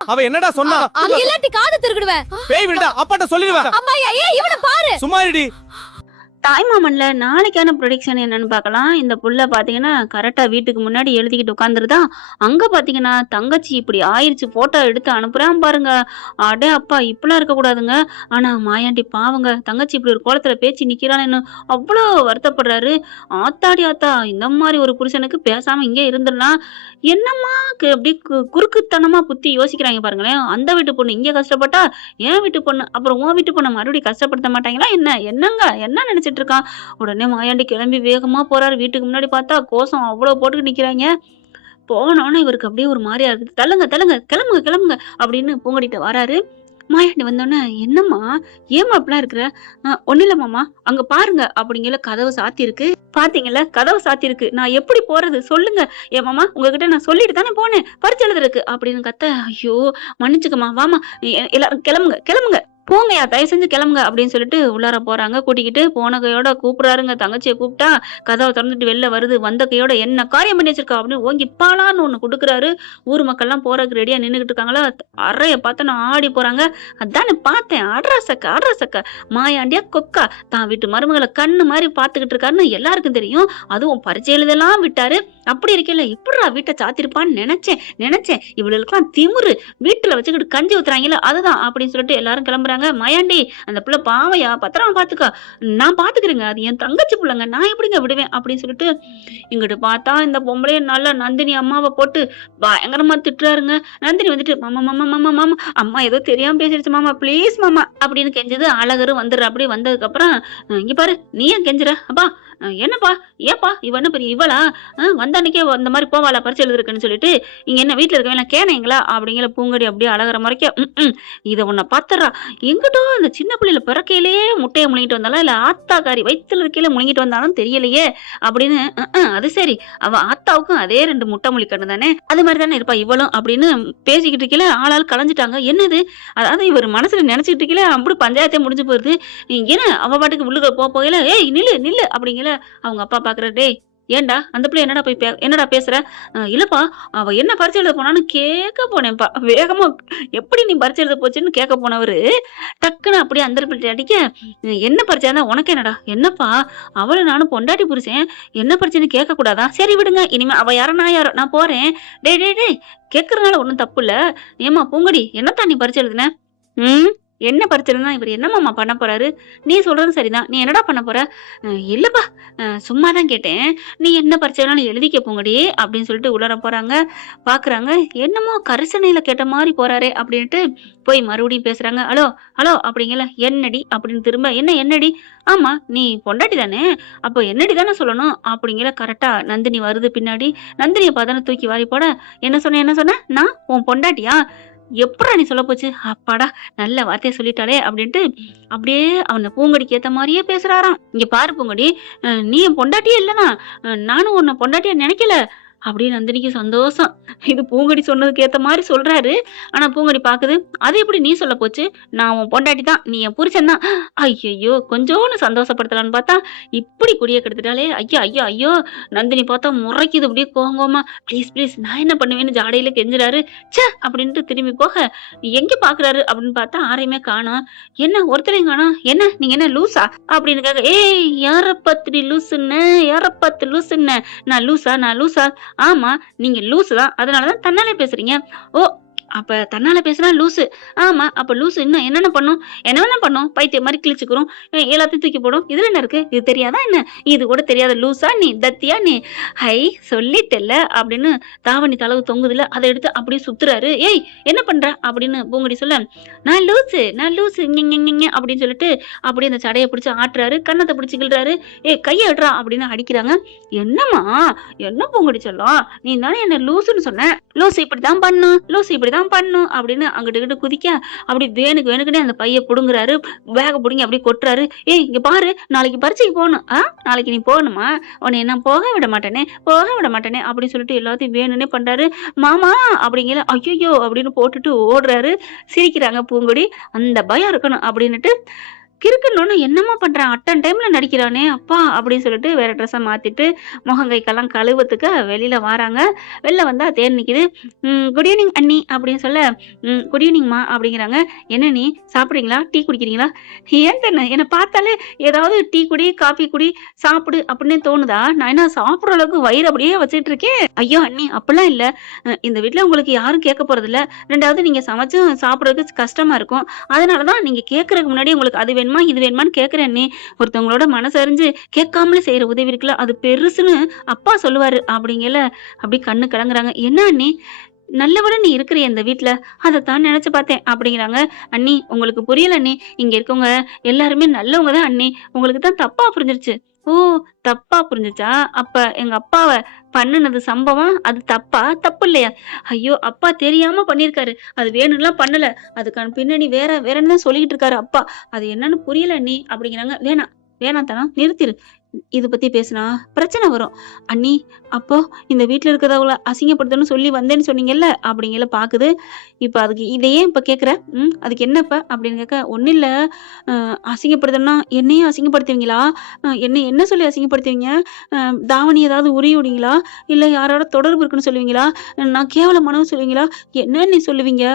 அவ என்னடா சொன்னா? அது இல்லாட்டி காது திருடுவேன். பேய் விடுடா, அப்பாட்ட சொல்லிடுவேன். அம்மா ஏய் இவனை பாரு. சும்மா இருடி. தாய்மாமன்ல நாளைக்கான ப்ரொடிக்ஷன் என்னன்னு பார்க்கலாம். இந்த புள்ள பாத்தீங்கன்னா கரெக்டா வீட்டுக்கு முன்னாடி எழுதிக்கிட்டு உட்காந்துருதா. அங்க பாத்தீங்கன்னா தங்கச்சி இப்படி ஆயிருச்சு, போட்டோ எடுத்து அனுப்புறான் பாருங்க. அடே அப்பா, இப்பெல்லாம் இருக்கக்கூடாதுங்க. ஆனா மாயாண்டி பாவங்க, தங்கச்சி இப்படி ஒரு கோலத்துல பேச்சு நிக்கிறான்னு அவ்வளோ வருத்தப்படுறாரு. ஆத்தாடி ஆத்தா, இந்த மாதிரி ஒரு புருஷனுக்கு பேசாம இங்கே இருந்துடலாம். என்னம்மா அப்படி குறுக்குத்தனமா புத்தி யோசிக்கிறாங்க பாருங்களேன். அந்த வீட்டு பொண்ணு இங்க கஷ்டப்பட்டா, என் வீட்டு பொண்ணு அப்புறம் உன் வீட்டு பொண்ணை மறுபடியும் கஷ்டப்படுத்த மாட்டாங்களா என்ன? என்னங்க என்ன நினைச்சிட்டு இருக்கான்? உடனே மாயாண்டி கிளம்பி வேகமா போறாரு. வீட்டுக்கு முன்னாடி பார்த்தா கோசம் அவ்வளவு போட்டுக்கிட்டு நிக்கிறாங்க. போனோன்னு இவருக்கு அப்படியே ஒரு மாதிரியா இருக்குது. தள்ளுங்க தள்ளுங்க, கிளம்புங்க கிளம்புங்க அப்படின்னு பூங்கடிட்டு வராரு. மாயாண்டி வந்தோடனே, என்னம்மா ஏமா அப்படிலாம் இருக்கிற? ஒன்னும் இல்ல மாமா, அங்க பாருங்க அப்படிங்கிற கதவு சாத்தி இருக்கு. பாத்தீங்கல்ல, கதவு சாத்தி இருக்கு. நான் எப்படி போறது சொல்லுங்க. ஏன் மாமா, உங்ககிட்ட நான் சொல்லிட்டு தானே போனேன் பரிச்சு எழுதுறதுக்கு அப்படின்னு கத்த. ஐயோ மன்னிச்சுக்கமா, வாமா எல்லாரும் கிளம்புங்க கிளம்புங்க, போங்கயா தயவு செஞ்சு கிளம்புங்க அப்படின்னு சொல்லிட்டு உள்ளார போறாங்க. கூட்டிக்கிட்டு போன கையோட கூப்பிடுறாருங்க. தங்கச்சியை கூப்பிட்டா கதவை திறந்துட்டு வெளில வருது. வந்த கையோட என்ன காரியம் பண்ணி வச்சிருக்கா அப்படின்னு ஓங்கி பாலான்னு ஒண்ணு கொடுக்குறாரு. ஊர் மக்கள்லாம் போறதுக்கு ரெடியா நின்றுகிட்டு இருக்காங்களா. அறைய பார்த்து நான் ஆடி போறாங்க. அதானே பார்த்தேன், அட்ரா சக்க மாயாண்டியா கொக்கா தான் வீட்டு மருமகளை கண்ணு மாதிரி பாத்துக்கிட்டு இருக்காருன்னு எல்லாருக்கும் தெரியும். அதுவும் பரிச்சை எழுதெல்லாம் விட்டாரு. அப்படி இருக்கல எப்படிடா வீட்டை சாத்திருப்பான்னு நினைச்சேன். இவளுக்கெல்லாம் திமுரு, வீட்டுல வச்சுக்கிட்டு கஞ்சி ஊத்துறாங்கல்ல அதுதான் அப்படின்னு சொல்லிட்டு எல்லாரும் கிளம்புறாங்க. மாயாண்டி, அந்த பிள்ளை பாவையா, பத்திரமா பாத்துக்கா, நான் பாத்துக்கிறேங்க, அது என் தங்கச்சி பிள்ளைங்க, நான் எப்படிங்க விடுவேன் அப்படின்னு சொல்லிட்டு இங்கிட்டு பார்த்தா இந்த பொம்பளைய நல்லா நந்தினி அம்மாவை போட்டு பயங்கரமா திட்டுறாருங்க. நந்தினி வந்துட்டு, மாமா மாமா மாமா மாமா, அம்மா ஏதோ தெரியாம பேசிடுச்சு மாமா, பிளீஸ் மாமா அப்படின்னு கெஞ்சது. அழகரு வந்துடுற. அப்படி வந்ததுக்கு அப்புறம், இங்க பாரு நீ ஏன் கெஞ்சுற? அப்பா என்னப்பா, ஏப்பா இவ என்ன பெரிய இவளா, வந்த அன்னைக்கே இந்த மாதிரி போவாளா பரிசு எழுதுருக்குன்னு சொல்லிட்டு இங்க என்ன வீட்டுல இருக்கவங்க கேனீங்களா அப்படிங்கிற பூங்கடி அப்படியே அழகிற முறைக்க. இதை உன்னை பாத்துறா, எங்கிட்டோ அந்த சின்ன பிள்ளையில பிறக்கையிலே முட்டையை முழுங்கிட்டு வந்தாலும் இல்ல ஆத்தாக்காரி வயிற்றுல இருக்கையில முழுங்கிட்டு வந்தாலும் தெரியலையே அப்படின்னு. அது சரி, அவ ஆத்தாவுக்கும் அதே 2 முட்டை முழிக்கணும் தானே, அது மாதிரி தானே இருப்பா இவளும் அப்படின்னு பேசிக்கிட்டு இருக்கல. ஆளாள் கலைஞ்சிட்டாங்க. என்னது, அதாவது இவர் மனசுல நினைச்சிட்டு இருக்கல அப்படி பஞ்சாயத்தே முடிஞ்சு போயிருது. ஏன்னா அவ பாட்டுக்கு உள்ளுக்க போகல, ஏய் நில்லு நில்லு அப்படிங்கிற. அவங்க அப்பா பாக்குற, டேய் ஏண்டா அந்த பிள்ளை என்னடா போய் என்னடா பேசுற? இல்லப்பா அவ என்ன பரிச்சை எழுத போனான்னு கேட்க போனேன்ப்பா. வேகமா எப்படி நீ பரிச்சை எழுத போச்சுன்னு கேட்க போனவரு டக்குன்னு அப்படியே அந்த பிள்ளை அடிக்க, என்ன பரிச்சை இருந்தா உனக்கு என்னடா? என்னப்பா அவளை நானும் பொண்டாட்டி புருஷன், என்ன பரிச்சைன்னு கேட்க கூடாதா? சரி விடுங்க, இனிமே அவ யாரோ நான் யாரோ, நான் போறேன். டே டே டே கேட்கறதுனால ஒன்றும் தப்பு இல்ல. ஏமா பூங்கடி, என்னத்தான் நீ பரிச்சை எழுதுன? என்ன பரிச்சைன்னா இவர் என்னமாமா பண்ண போறாரு? நீ சொல்றது சரிதான், நீ என்னடா பண்ண போற? இல்லப்பா சும்மாதான் கேட்டேன், நீ என்ன பரிச்சைனாலும் எழுதிக்க பூங்கடி அப்படின்னு சொல்லிட்டு உள்ளர போறாங்க. பாக்குறாங்க, என்னமோ கரிசனையில கேட்ட மாதிரி போறாரே அப்படின்ட்டு போய் மறுபடியும் பேசுறாங்க. ஹலோ ஹலோ அப்படிங்கல. என்னடி அப்படின்னு திரும்ப, என்னடி? ஆமா நீ பொண்டாட்டி தானே, அப்போ என்னடி தானே சொல்லணும் அப்படிங்கிற. கரெக்டா நந்தினி வருது பின்னாடி. நந்தினியை பார்த்தானே தூக்கி வாரி போட, என்ன சொன்ன நான் உன் பொண்டாட்டியா? எப்படா நீ சொல்ல போச்சு? அப்பாடா நல்ல வார்த்தையை சொல்லிட்டாளே அப்படின்ட்டு அப்படியே அவனை பூங்கடிக்கு ஏத்த மாதிரியே பேசுறாராம். இங்க பாரு பூங்கடி, நீ என் பொண்டாட்டியே இல்லனா, நானும் உன்னை பொண்டாட்டியா நினைக்கல அப்படின்னு நந்தினிக்கு சந்தோஷம். இது பூங்கடி சொன்னதுக்கு ஏத்த மாதிரி சொல்றாரு. ஆனா பூங்கடி பாக்குது, அது எப்படி நீ சொல்ல போச்சு? நான் உன் பொண்டாட்டி தான், நீ என் புருஷன் தான். ஐயோ கொஞ்சோன்னு சந்தோஷப்படுத்தலான்னு பார்த்தா இப்படி குடிய கெடுத்துட்டாலே. ஐயோ நந்தினி பார்த்தா முறைக்குது அப்படியே கோங்கோமா. ப்ளீஸ் நான் என்ன பண்ணுவேன்னு ஜாடையில கெஞ்சுறாரு. சே அப்படின்ட்டு திரும்பி போக எங்க பாக்குறாரு அப்படின்னு பார்த்தா ஆரையுமே காணோம். என்ன ஒருத்தரையும் காணோம். என்ன நீங்க என்ன லூசா அப்படின்னு கேட்க, ஏய் யார பத்து லூசுன்னு, நான் லூசா? ஆமா நீங்க லூசு தான், அதனாலதான் தன்னாலே பேசுறீங்க. ஓ அப்ப தன்னால பேசுனா லூசு. ஆமா அப்ப லூசு இன்னும் என்னென்ன பண்ணும்? பைத்தியம் மாதிரி கிழிச்சுக்கிறோம், எல்லாத்தையும் தூக்கி போடும். இதுல என்ன இருக்கு? இது தெரியாதா என்ன? இது கூட தெரியாத லூசா நீ, தத்தியா நீ? ஹை சொல்லிட்டல அப்படின்னு தாவணி தளவு தொங்குதுல, அதை எடுத்து அப்படியே சுத்துறாரு. ஏய் என்ன பண்ற அப்படின்னு பூங்கடி சொல்ல, நான் லூசு அப்படின்னு சொல்லிட்டு அப்படியே அந்த சடையை பிடிச்சு ஆட்டுறாரு. கண்ணத்தை பிடிச்சு கிள்றாரு. ஏய் கையை எடுறா அப்படின்னு அடிக்கிறாங்க. என்னம்மா என்ன பூங்கடி சொல்லும், நீ தானே என்ன லூசுன்னு சொன்ன, லூசு இப்படிதான் பண்ணும் அப்படின்னு அங்கிட்டு குதிக்க அப்படி வேணுக்குனே அந்த பைய புடுங்குறாரு. பேக புடுங்கி அப்படியே கொட்டுறாரு. ஏய் இங்க பாரு, நாளைக்கு பரீட்சைக்கு போகணும். நாளைக்கு நீ போகணுமா? உன்னை என்ன போக விட மாட்டேனே அப்படின்னு சொல்லிட்டு எல்லாத்தையும் வேணும்னே பண்றாரு. மாமா அப்படிங்கிற. ஐயோ அப்படின்னு போட்டுட்டு ஓடுறாரு. சிரிக்கிறாங்க பூங்கொடி. அந்த பயம் இருக்கணும் அப்படின்னுட்டு கிறுக்குன்னு என்னம்மா பண்றான், அட்டன் டைம்ல நடிக்கிறானே அப்பா அப்படின்னு சொல்லிட்டு வேற ட்ரெஸ்ஸை மாத்திட்டு முகங்கைக்கெல்லாம் கழுவத்துக்கு வெளியில வராங்க. வெளில வந்தா தேன் நிக்குது. குட் ஈவினிங் அண்ணி அப்படின்னு சொல்ல, குட் ஈவினிங்மா அப்படிங்கிறாங்க. என்ன நீ சாப்பிட்றீங்களா, டீ குடிக்கிறீங்களா? ஏன் தானே என்னை பார்த்தாலே ஏதாவது டீ குடி, காஃபி குடி, சாப்பிடு அப்படின்னு தோணுதா? நான் என்ன சாப்பிட்ற அளவுக்கு வயிறு அப்படியே வச்சுட்டு இருக்கேன்? ஐயோ அண்ணி அப்படிலாம் இல்லை, இந்த வீட்டில் உங்களுக்கு யாரும் கேட்க போறது இல்லை. ரெண்டாவது நீங்க சமைச்சு சாப்பிட்றதுக்கு கஷ்டமா இருக்கும், அதனாலதான் நீங்க கேட்கறதுக்கு முன்னாடி உங்களுக்கு அது வேணுமா இது வேணுமான்னு கேட்கறேன் அண்ணி. ஒருத்தவங்களோட மனசறிஞ்சு கேட்காமலே செய்யற உதவி இருக்குல்ல அது பெருசுன்னு அப்பா சொல்லுவாரு அப்படிங்கல. அப்படி கண்ணு கலங்குறாங்க. என்ன அண்ணி நல்லவட நீ இருக்கிற இந்த வீட்டுல, அதைத்தான் நினைச்சு பார்த்தேன் அப்படிங்கிறாங்க. அண்ணி உங்களுக்கு புரியல அண்ணி, இங்க இருக்கவங்க எல்லாருமே நல்லவங்க தான் அண்ணி, உங்களுக்கு தான் தப்பா புரிஞ்சிருச்சு. ஓ தப்பா புரிஞ்சுச்சா? அப்ப எங்க அப்பாவை பண்ணுனது சம்பவம் அது தப்பா, தப்பு இல்லையா? ஐயோ அப்பா தெரியாம பண்ணிருக்காரு, அது வேணும்லாம் பண்ணல, அதுக்கான பின்னணி வேறன்னு தான் சொல்லிக்கிட்டு இருக்காரு அப்பா, அது என்னன்னு புரியல அண்ணி அப்படிங்கிறாங்க. வேணாம் தானா, நிறுத்திரு, இதை பத்தி பேசினா பிரச்சனை வரும் அண்ணி. அப்போ இந்த வீட்டுல இருக்கிறவங்கள அசிங்கப்படுத்தணும்னு சொல்லி வந்தேன்னு சொன்னீங்கல்ல அப்படிங்கல பாக்குது. இப்ப அதுக்கு இதையே இப்ப கேக்குற, அதுக்கு என்னப்ப அப்படின்னு கேட்க, ஒன்னும் இல்ல, அசிங்கப்படுத்தணும்னா என்னையும் அசிங்கப்படுத்துவீங்களா? என்ன சொல்லி அசிங்கப்படுத்துவீங்க? தாவணி ஏதாவது உரிய விடுவீங்களா, இல்ல யாரோட தொடர்பு இருக்குன்னு சொல்லுவீங்களா, நான் கேவலமானவன்னு சொல்லுவீங்களா, என்ன நீ சொல்லுவீங்க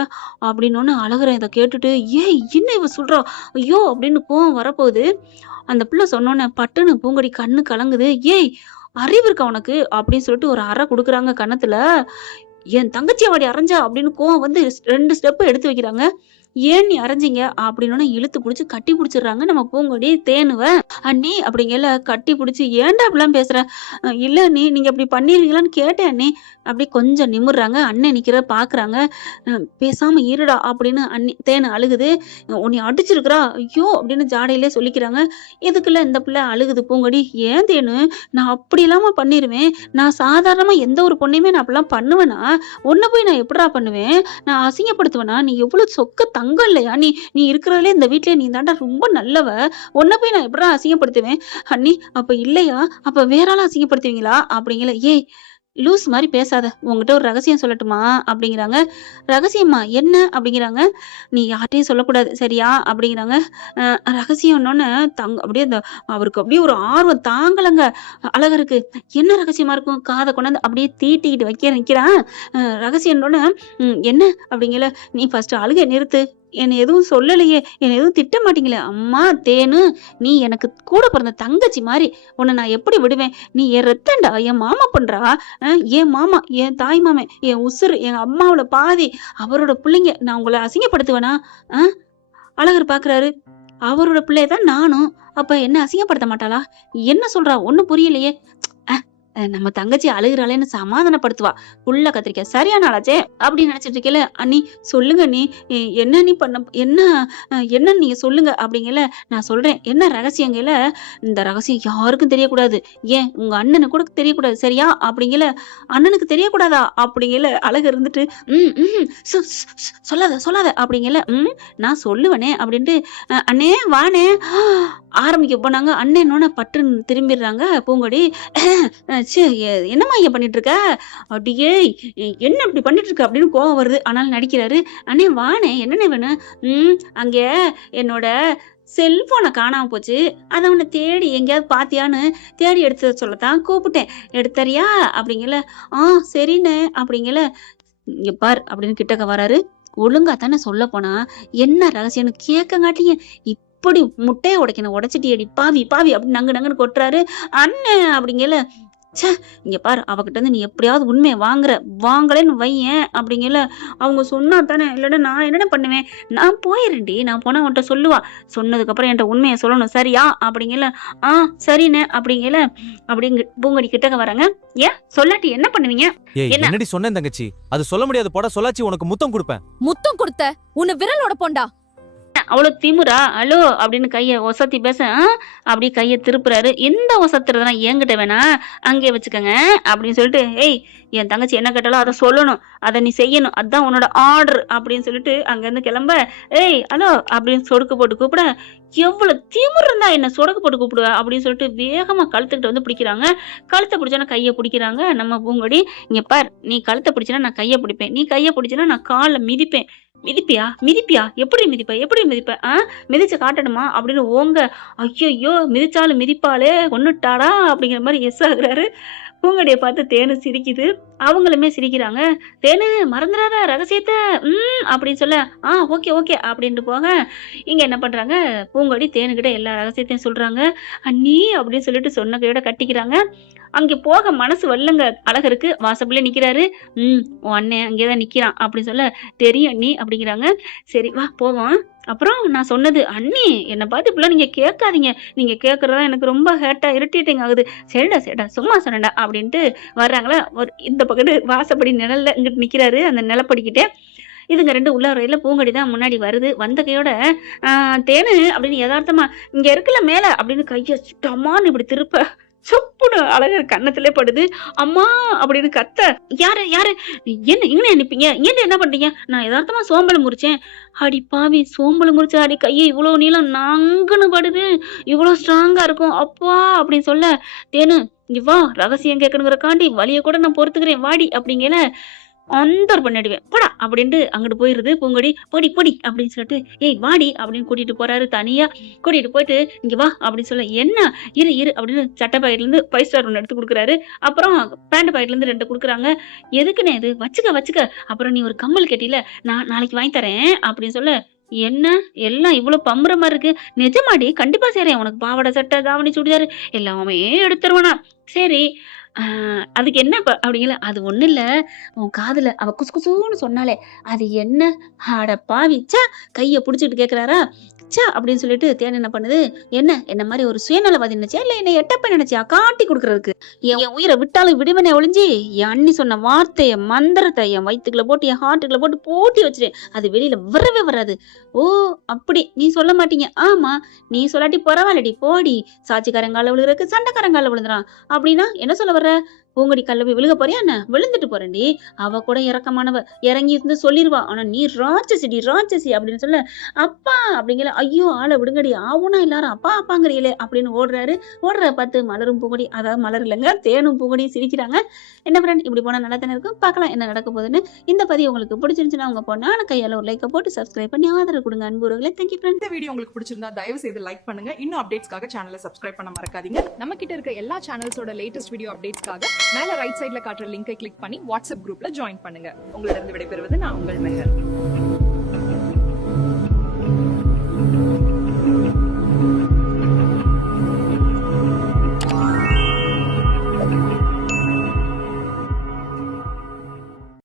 அப்படின்னு அழகுறேன். இதை கேட்டுட்டு என்ன இவ சொல்றா, ஐயோ அப்படின்னு கோவம் வரப்போகுது. அந்த பிள்ளை சொன்னோன்னே பட்டுன்னு பூங்கொடி கண்ணு கலங்குது. அறிவு இருக்கா உனக்கு அப்படின்னு சொல்லிட்டு ஒரு அறை கொடுக்குறாங்க கன்னத்துல. என் தங்கச்சி வாடி அரைஞ்சா அப்படின்னு கோவம் வந்து 2 ஸ்டெப் எடுத்து வைக்கிறாங்க. ஏன் நீ அரைஞ்சிங்க அப்படின்னு இழுத்து பிடிச்சி கட்டி பிடிச்சிடுறாங்க நம்ம பூங்கொடி. தேனுவ அண்ணி அப்படிங்கல கட்டி பிடிச்சி, ஏன்டா அப்படிலாம் பேசுற? இல்ல அண்ணி நீங்க அப்படி பண்ணிடுவீங்களான்னு கேட்டேன் அண்ணி. அப்படி கொஞ்சம் நிமிடுறாங்க. அண்ணன் நிக்கிற பாக்குறாங்க. பேசாம இருடா அப்படின்னு அண்ணி தேனு அழுகுது. உன்னை அடிச்சிருக்கிறா ஐயோ அப்படின்னு ஜாடையிலே சொல்லிக்கிறாங்க. எதுக்குள்ள இந்த பிள்ளை அழுகுது பூங்கொடி. ஏன் தேனு, நான் அப்படி இல்லாம பண்ணிருவேன், நான் சாதாரணமா எந்த ஒரு பொண்ணையுமே நான் அப்படிலாம் பண்ணுவேனா? உன்னை போய் நான் எப்படிடா பண்ணுவேன், நான் அசிங்கப்படுத்துவேனா? நீ எவ்வளவு சொக்க தங்கம் இல்லையா? நீ இருக்கிறதுல இந்த வீட்லயே நீ தாண்டா ரொம்ப நல்லவ, உன்னை போய் நான் எப்படிடா அசிங்கப்படுத்துவேன் அண்ணி? அப்ப இல்லையா, அப்ப வேற ஆள அசிங்கப்படுத்துவீங்களா அப்படிங்கல. லூஸ் மாதிரி பேசாத, உங்ககிட்ட ஒரு ரகசியம் சொல்லட்டுமா அப்படிங்கிறாங்க. ரகசியமா என்ன அப்படிங்கிறாங்க. நீ யார்ட்டையும் சொல்லக்கூடாது சரியா அப்படிங்கிறாங்க. ரகசியம்னு அப்படியே அவருக்கு அப்படியே ஒரு ஆர்வம் தாங்கலங்க அழகருக்கு. என்ன ரகசியமா இருக்கும்? காதை கொண்டாந்து அப்படியே தீட்டிக்கிட்டு நிக்கிறான். ரகசியம்னு என்ன அப்படிங்கல. நீ ஃபர்ஸ்ட் அழுகை நிறுத்து, என்னை எதுவும் சொல்லலையே, என்னை எதுவும் திட்ட மாட்டீங்களே. அம்மா தேனு, நீ எனக்கு கூட பிறந்த தங்கச்சி மாதிரி, உன்னை நான் எப்படி விடுவேன்? நீ என் ரத்தண்டா, என் மாமா பண்றா, என் மாமா, என் தாய் மாமன், என் உசுறு, என் அம்மாவோட பாதி, அவரோட பிள்ளைங்க, நான் உங்களை அசிங்கப்படுத்துவேனா? அழகர் பாக்குறாரு. அவரோட பிள்ளையதான் நானும், அப்ப என்ன அசிங்கப்படுத்த மாட்டாளா? என்ன சொல்றா, ஒண்ணும் புரியலையே. நம்ம தங்கச்சி அழுகிறாளேன்னு சமாதானப்படுத்துவா. புள்ள கத்திரிக்கா சரியான ஆளாச்சே அப்படின்னு நினைச்சிட்டு இருக்கல. அண்ணி சொல்லுங்க நீ என்ன நீ பண்ண, என்ன நீங்க சொல்லுங்க அப்படிங்கல. நான் சொல்றேன் என்ன ரகசியங்கல. இந்த ரகசியம் யாருக்கும் தெரியக்கூடாது, ஏன் உங்க அண்ணனுக்கு கூட தெரியக்கூடாது சரியா அப்படிங்கல. அண்ணனுக்கு தெரியக்கூடாதா அப்படிங்கல. அழகு இருந்துட்டு சொல்லாத அப்படிங்கல. நான் சொல்லுவனே அப்படின்ட்டு அண்ணே வானே ஆரம்பிக்க போனாங்க. அண்ணனோட பட்டு திரும்பிடுறாங்க பூங்கொடி. என்னம்மா ஐயா பண்ணிட்டு இருக்க, அப்படியே என்ன இப்படி பண்ணிட்டு இருக்க அப்படின்னு கோவம் வருது. ஆனாலும் நடிக்கிறாரு. அண்ணே வானே என்னன்னு வேணும்? அங்க என்னோட செல்போனை காணாம போச்சு, அதை அவனை தேடி எங்கேயாவது பாத்தியான்னு தேடி எடுத்து சொல்லத்தான் கூப்பிட்டேன், எடுத்தறியா அப்படிங்கல. சரின்னு அப்படிங்கல. இங்க பார் அப்படின்னு கிட்டக்க வராரு. ஒழுங்கா தானே சொல்ல போனா என்ன ரகசியம்னு கேட்கங்காட்டியே இப்படி முட்டையை உடைக்கணும், உடைச்சிட்டு பாவி அப்படின்னு நங்குன்னு கொட்டுறாரு. அண்ணன் அப்படிங்கல. இங்க பாரு, அவகிட்ட இருந்து நீ எப்படியாவது உண்மையை வாங்கலன்னு வையேன் அப்படிங்கல. அவங்க சொன்னா தானே, இல்லைன்னா நான் என்னென்ன பண்ணுவேன்? நான் போயிடுறேன்டி, நான் போனா அவன்கிட்ட சொல்லுவா, சொன்னதுக்கு அப்புறம் என்கிட்ட உண்மையை சொல்லணும் சரியா அப்படிங்கல. சரிண்ணே அப்படிங்கல. அப்படிங்க பூங்கொடி கிட்டக்க வராங்க. ஏன் சொல்லாட்டி என்ன பண்ணுவீங்க? என்னடி சொன்னேன் தங்கச்சி, அது சொல்ல முடியாது போட, சொல்லாச்சி உனக்கு முத்தம் கொடுப்பேன். முத்தம் கொடுத்த உன்னை விரலோட போண்டா. அவ்வளவு திமுறா? அலோ அப்படின்னு கைய ஒசத்தி பேச அப்படி கைய திருப்புறாரு. எந்த ஒசத்துறதுனா என்கிட்ட வேணா அங்கே வச்சுக்கோங்க அப்படின்னு சொல்லிட்டு, என் தங்கச்சி என்ன கேட்டாலும் அதை சொல்லணும், அதை நீ செய்யணும், அதுதான் உன்னோட ஆர்டர் அப்படின்னு சொல்லிட்டு அங்க இருந்து கிளம்ப. அலோ அப்படின்னு சொடுக்கு போட்டு கூப்பிட. எவ்வளவு திமுறு இருந்தா என்ன சொடக்கு போட்டு கூப்பிடுவ அப்படின்னு சொல்லிட்டு வேகமா கழுத்துக்கிட்ட வந்து பிடிக்கிறாங்க. கழுத்தை பிடிச்சோன்னா கையை பிடிக்கிறாங்க நம்ம பூங்கொடி. இங்க பார், நீ கழுத்தை பிடிச்சினா நான் கையை பிடிப்பேன், நீ கையை பிடிச்சினா நான் காலை மிதிப்பேன், மிதிப்பியா எப்படி மிதிப்ப மிதிச்சு காட்டணுமா அப்படின்னு ஓங்க. ஐயோ மிதிச்சாலும் மிதிப்பாளே கொன்னுட்டாடா அப்படிங்கிற மாதிரி எஸ் ஆகுறாரு. பூங்கொடியை பார்த்து தேனு சிரிக்குது. அவங்களுமே சிரிக்கிறாங்க. தேனு மறந்துடாத ரகசியத்தை அப்படின்னு சொல்ல ஓகே அப்படின்ட்டு போக இங்க என்ன பண்றாங்க, பூங்கொடி தேனுகிட்ட எல்லா ரகசியத்தையும் சொல்றாங்க. அண்ணி அப்படின்னு சொல்லிட்டு சொன்ன கையோட கட்டிக்கிறாங்க. அங்கே போக மனசு வரலங்க. அழகருக்கு வாசப்படியே நிக்கிறாரு. உன் அண்ணன் அங்கேதான் நிக்கிறான் அப்படின்னு சொல்ல தெரியும் அண்ணி அப்படிங்கிறாங்க. சரி வா போவோம். அப்புறம் நான் சொன்னது அண்ணி என்னை பார்த்து இப்படிலாம் நீங்க கேட்காதீங்க, நீங்க கேட்கறதா எனக்கு ரொம்ப ஹேட்டா இரிட்டேட்டிங் ஆகுது. சரிடா சும்மா சொன்னடா அப்படின்ட்டு வர்றாங்களா. ஒரு இந்த பக்கத்து வாசப்படி நிழல்ல இங்கிட்டு நிக்கிறாரு அந்த நிலப்படிக்கிட்டே. இதுங்க ரெண்டு உள்ள வரையில பூங்கொடி தான் முன்னாடி வருது. வந்த கையோட தேனு அப்படின்னு யதார்த்தமா இங்க இருக்குல்ல மேல அப்படின்னு கைய சுட்டமான்னு இப்படி திருப்ப சொப்புன்னு அழகர் கன்னத்திலே படுது. அம்மா அப்படின்னு கத்த. யாரு என்ன இங்க நினைப்பீங்க, இங்க என்ன பண்றீங்க? நான் யதார்த்தமா சோம்பலை முறிச்சேன். அடி பாவி சோம்பலை முறிச்ச அடி கையை இவ்வளவு நீளம் நங்குன்னு படுது, இவ்வளவு ஸ்ட்ராங்கா இருக்கும் அப்பா அப்படின்னு சொல்ல தேனு இங்க வா ரகசியம் கேட்கணுங்கிறக்காண்டி வழிய கூட நான் பொறுத்துக்கிறேன் வாடி அப்படிங்கிற அந்தர் பண்ணிடுவேன் போடா அப்படின்ட்டு அங்கிட்டு போயிருது பூங்கொடி. பொடி அப்படின்னு சொல்லிட்டு ஏய் வாடி அப்படின்னு கூட்டிட்டு போறாரு. தனியா கூட்டிட்டு போயிட்டு இங்க வா அப்படின்னு சொல்ல என்ன இரு அப்படின்னு சட்டை பாக்கெட்ல இருந்து 5 ஸ்டார் ஒன்று எடுத்து கொடுக்குறாரு. அப்புறம் பேண்ட் பாக்கெட்ல இருந்து 2 கொடுக்குறாங்க. எதுக்குன்னு இது வச்சுக்க அப்புறம் நீ ஒரு கம்மல் கேட்டில நான் நாளைக்கு வாங்கி தரேன் அப்படின்னு சொல்ல என்ன எல்லாம் இவ்வளவு பம்புற மாதிரி இருக்கு. நிஜமாடி கண்டிப்பா செய்றேன், உனக்கு பாவாடை சட்டை தாவணி சுடிதாரு எல்லாமே எடுத்துருவானா. சரி அதுக்கு என்ன அப்படிங்கல. அது ஒண்ணு இல்ல, உன் காதுல அவ குசுன்னு சொன்னாலே அது என்ன? அட பாவி கைய புடிச்சிட்டு கேக்குறாரா. அப்படின்னு சொல்லிட்டு தேன் என்ன பண்ணுது, என்ன மாதிரி ஒரு சுயநலவாதி நினைச்சியா இல்ல என்ன எட்டப்ப நினைச்சியா காட்டி கொடுக்கறதுக்கு? என் உயிரை விட்டாலும் விடுவனே ஒளிஞ்சி என் அண்ணி சொன்ன வார்த்தைய மந்திரத்தை என் வயிற்றுக்குள்ள போட்டு என் ஹார்ட்டுக்குள்ள போட்டு போட்டி வச்சிருேன். அது வெளியில வரவே வராது. ஓ அப்படி நீ சொல்ல மாட்டீங்க. ஆமா நீ சொல்லாட்டி பரவாயில்லடி போடி, சாட்சிக்காரங்கால விழுகிறதுக்கு சண்டைக்காரங்கால விழுந்துறான் அப்படின்னா என்ன சொல்ல வர்ற? பூங்கொடி கல்ல போய் விழுக போறியா என்ன? விழுந்துட்டு போறேன்டி. அவ கூட இறக்கமானவ இறங்கி இருந்து சொல்லிருவா. ஆனா நீ ராட்சசி அப்படின்னு சொல்ல அப்பா அப்படிங்கிற. ஐயோ ஆளை விடுங்கடி, ஆவுனா எல்லாரும் அப்பாங்கிறீங்களே அப்படின்னு ஓடுற பார்த்து மலரும் பூங்கொடி, அதாவது மலர் இல்லைங்க தேனும் பூங்கொடியும் சிரிக்கிறாங்க. என்ன ஃப்ரெண்ட் இப்படி போனா நல்லா தானே இருக்கும். பார்க்கலாம் என்ன நடக்க போகுதுன்னு. இந்த பதிவு உங்களுக்கு பிடிச்சிருந்துச்சுன்னா உங்க பொண்ணான கையால ஒரு லைக்கை போட்டு சப்ஸ்கிரைப் பண்ணி ஆதரவு கொடுங்க அன்புறவர்களே. Thank you friend. இந்த வீடியோ உங்களுக்கு பிடிச்சிருந்தா தயவு செய்து லைக் பண்ணுங்க. இன்னும் அப்டேட்ஸ்க்காக சேனலை சப்ஸ்கிரைப் பண்ண மறக்காதீங்க. நம்ம கிட்ட இருக்க எல்லா சேனல்ஸோட லேட்டஸ்ட் வீடியோ அப்டேட்ஸ்க்காக மேல ரைட் சைடுல காட்டுற லிங்கை கிளிக் பண்ணி வாட்ஸ்அப் குரூப்ல ஜாயின் பண்ணுங்க. உங்களிடம் விடைபெறுவது நான் உங்கள் மெஹர்.